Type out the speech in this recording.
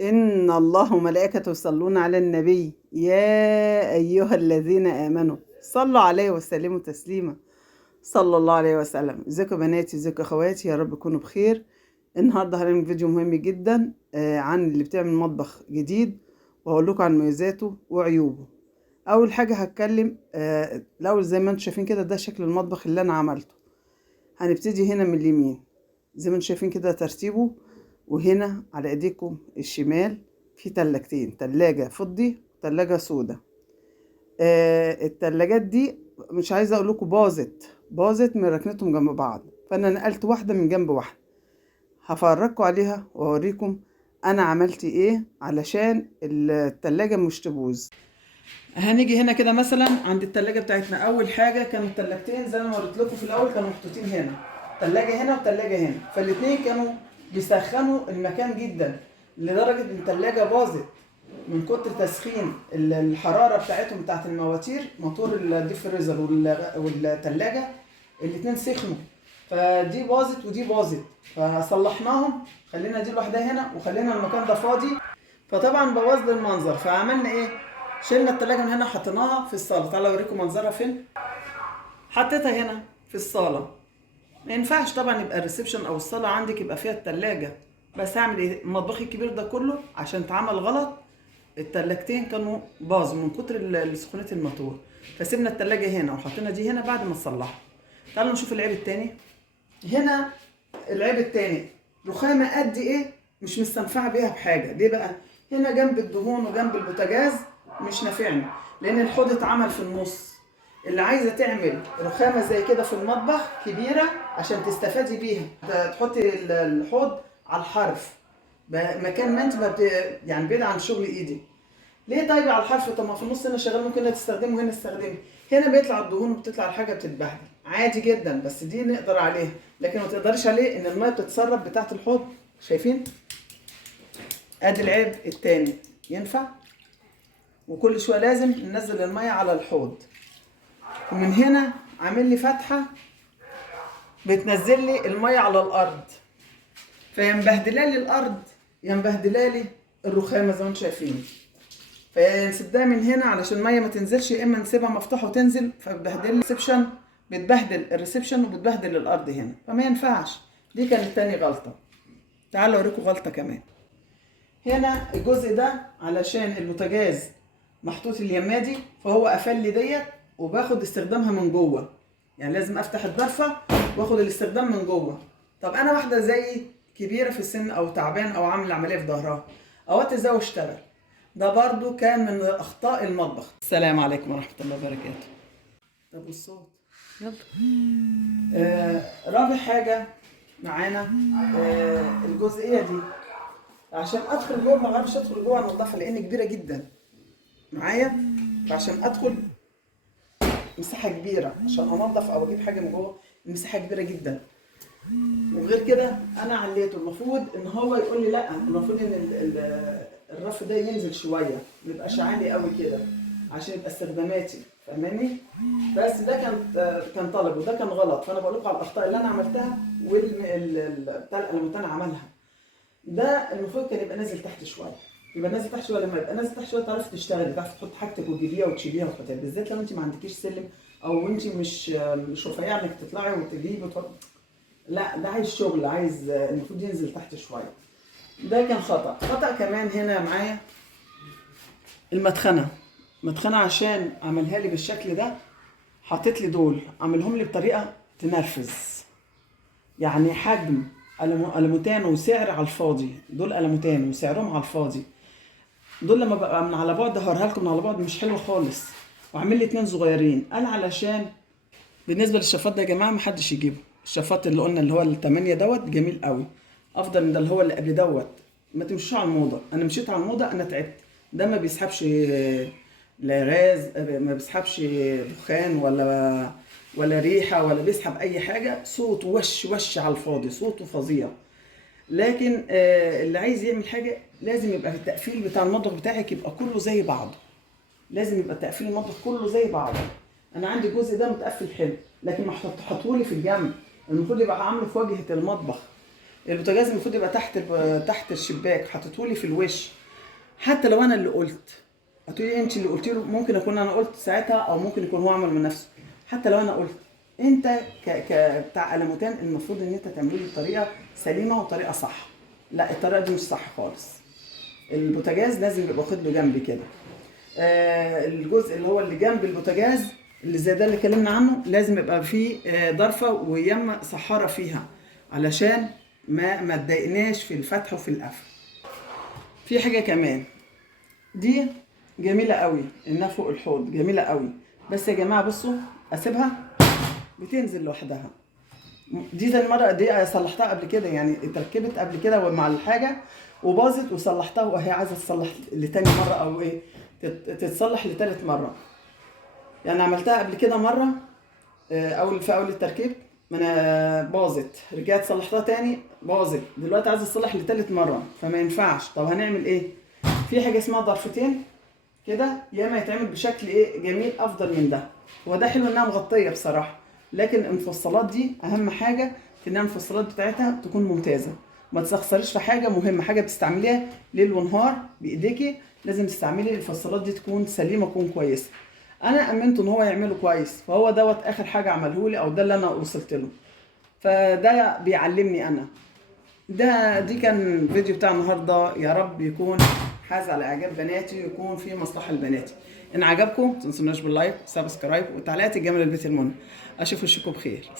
إن الله وملائكته يصلون على النبي يا أيها الذين آمنوا صلوا عليه وسلموا تسليما. صلى الله عليه وسلم. ازيكم يا بناتي، ازيكم يا اخواتي، يا رب تكونوا بخير. النهارده هنعمل فيديو مهم جدا عن اللي بتعمل مطبخ جديد، وهقول لكم عن مميزاته وعيوبه. اول حاجه هتكلم الاول زي ما انتم شايفين كده، ده شكل المطبخ اللي انا عملته. هنبتدي هنا من اليمين زي ما انتم شايفين كده ترتيبه، وهنا على ايديكم الشمال في تلاجتين، تلاجة فضي وتلاجة سودا. التلاجات دي مش عايزة اقول لكم باظت من ركنتهم جنب بعض، فانا نقلت واحدة من جنب واحدة. هفرجكم عليها واوريكم انا عملت ايه علشان التلاجة مش تبوظ. هنيجي هنا كده مثلا عند التلاجة بتاعتنا. اول حاجة كانوا التلاجتين زي ما قلت لكم في الاول كانوا محطوطين هنا، تلاجة هنا وتلاجة هنا، فالاتنين كانوا بيسخنوا المكان جدا، لدرجة ان التلاجة باظت من كتر تسخين الحرارة بتاعتهم بتاعت المواتير، موتور الديب فريزر والتلاجة الاتنين سخنوا، فدي باظت ودي باظت. فصلحناهم، خلينا دي لوحدها هنا وخلينا المكان ده فاضي، فطبعا بوظ لي المنظر. فعملنا ايه؟ شلنا التلاجة من هنا حطيناها في الصالة. تعالوا اوريكم منظرها فين. حطيتها هنا في الصالة. ما ينفعش طبعا يبقى الريسبشن او الصالة عندك يبقى فيها التلاجة، بس هعمل ايه؟ المطبخ الكبير ده كله عشان اتعمل غلط، التلاجتين كانوا باظوا من كتر سخونية الموتور، فسيبنا التلاجة هنا وحطينا دي هنا بعد ما تصلحها. تعالوا نشوف العيب التاني. هنا العيب التاني، رخامة قد ايه مش مستنفعة بيها بحاجة. ليه بقى؟ هنا جنب الدهون وجنب البوتاجاز مش نافعني، لان الحوض اتعمل في النص. اللي عايزة تعمل رخامة زي كده في المطبخ كبيرة عشان تستفادي بيها، تحطي الحوض على الحرف مكان ما انت يعني بعيد عن شغل ايدي. ليه طيب على الحرف؟ طب ما في النص هنا شغال، ممكن تستخدمه هنا تستخدمه هنا، بيطلع الدهون وبتطلع الحاجه بتتبهدل عادي جدا، بس دي نقدر عليها. لكن ما تقدرش عليه ان الميه بتتسرب بتاعه الحوض. شايفين؟ ادي العيب التاني. ينفع؟ وكل شويه لازم ننزل الميه على الحوض، ومن هنا عامل لي فتحه بتنزل لي الميه على الارض، فيا مبهدله لي الارض يا مبهدله لي الرخامه زي ما انتم شايفين. فنسيبها من هنا علشان الميه ما تنزلش، يا اما نسيبها مفتوحه وتنزل فبتبهدل الريسبشن، بتبهدل الريسبشن وبتبهدل الارض هنا، فما ينفعش. دي كانت تاني غلطه. تعالوا اوريكم غلطه كمان. هنا الجزء ده علشان البوتاجاز محطوط اليمادي، فهو قفل لي ديت وباخد استخدامها من جوه، يعني لازم افتح الضرفه واخد الاستخدام من جوه. طب انا واحده زي كبيره في السن او تعبان او عامله عمليه في ظهرها، اوقات ازاي واشتغل؟ ده برضو كان من اخطاء المطبخ. السلام عليكم ورحمه الله وبركاته. طب والصوت؟ يلا. رابع حاجه معانا الجزئيه دي، عشان ادخل جوه ما اعرفش ادخل جوه انضفها لان كبيره جدا معايا، فعشان ادخل مساحه كبيره عشان انضف او اجيب حاجه من جوه، المساحه كبيره جدا. وغير كده انا عليته، المفروض ان هو يقول لي لا، المفروض ان الرف ده ينزل شويه، ما يبقاش عالي قوي كده عشان يبقى استخداماتي، فاهماني؟ بس ده كان طلب وده كان غلط. فانا بقول لكم على الاخطاء اللي انا عملتها بتاع الالمونتانا عملها. ده المفروض كان يبقى نازل تحت شويه، يبقى نازل تحت شويه. لما يبقى نازل تحت شويه تعرفي تشتغلي، تعرفي تحط حاجتك وتجيبيها وتشيليها وتحطيها، بالذات لو انت ما عندكيش سلم او انت مش رفيعه انك تطلعي وتجيبي لا، ده عايز شغل، عايز المفروض ينزل تحت شويه. ده كان خطأ كمان هنا معايا. المدخنه عشان اعملها لي بالشكل ده، حطيت لي دول عاملهم لي بطريقه تنرفز، يعني حجم ألموتان وسعر على الفاضي. دول ألموتان وسعرهم على الفاضي. دول لما ببقى من على بعد هوريها لكم من على بعد مش حلو خالص. وعامل لي اتنين صغيرين. انا علشان بالنسبه للشفاط ده يا جماعه محدش يجيبه. الشفاط اللي قلنا اللي هو التمانية دوت جميل قوي، افضل من ده اللي هو اللي قبل دوت. ما تمشوش على الموضه، انا مشيت على الموضه انا تعبت. ده ما بيسحبش لا غاز، ما بيسحبش دخان ولا ريحه ولا بيسحب اي حاجه. صوت وش على الفاضي، صوته فظيع. لكن اللي عايز يعمل حاجه لازم يبقى في التقفيل بتاع المطبخ بتاعك يبقى كله زي بعضه، لازم يبقى تقفيل المطبخ كله زي بعضه. انا عندي الجزء ده متقفل حلو، لكن ما حطهولي في الجنب، المفروض يبقى عامله في واجهه المطبخ. البوتاجاز المفروض يبقى تحت الشباك، حاططهولي في الوش. حتى لو انا اللي قلت، هتقولي انت اللي قلتي له، ممكن اكون انا قلت ساعتها او ممكن يكون هو عمل من نفسه. حتى لو انا قلت، انت بتاع قلموتان المفروض ان انت تعمله لي بطريقه سليمه وطريقه صح. لا، الطريقه دي مش صح خالص. البوتاجاز لازم يبقى واخد له جنب كده. الجزء اللي هو اللي جنب البوتاجاز اللي زي ده اللي اتكلمنا عنه، لازم يبقى فيه ضرفه ويما صحاره فيها، علشان ما تضايقناش في الفتح وفي القفل. في حاجه كمان، دي جميله قوي انها فوق الحوض، جميله قوي. بس يا جماعه بصوا، اسيبها بتنزل لوحدها. دي تاني مره، دي صلحتها قبل كده، يعني اتركبت قبل كده مع الحاجه وباظت وصلحتها، وهي عايزه تصلح لتاني مره او ايه، تتصلح لتالت مره. يعني عملتها قبل كده مره في اول التركيب، ما انا باظت، رجعت صلحتها تاني باظت، دلوقتي عايزه اصلح لتالت مره، فما ينفعش. طب هنعمل ايه؟ في حاجه اسمها ضرفتين كده، يا اما يتعمل بشكل ايه جميل افضل من ده. هو ده حلو انها مغطيه بصراحه، لكن المفصلات دي اهم حاجه في انها المفصلات بتاعتها تكون ممتازه. ما تستخسريش في حاجه مهمه، حاجه بتستعمليها ليل ونهار بايديكي، لازم تستعملي المفصلات دي تكون سليمه، تكون كويسه. انا امنته ان هو يعمله كويس، فهو دوت اخر حاجه عمله لي، او ده اللي انا وصلت له، فده بيعلمني انا. دي كان الفيديو بتاع النهارده، يا رب يكون حاز على اعجاب بناتي ويكون فيه مصلحه لبناتي. ان عجبكم متنسوناش باللايك وسبسكرايب وتعليقات الجميله لبيت المنى. اشوف وشكم بخير.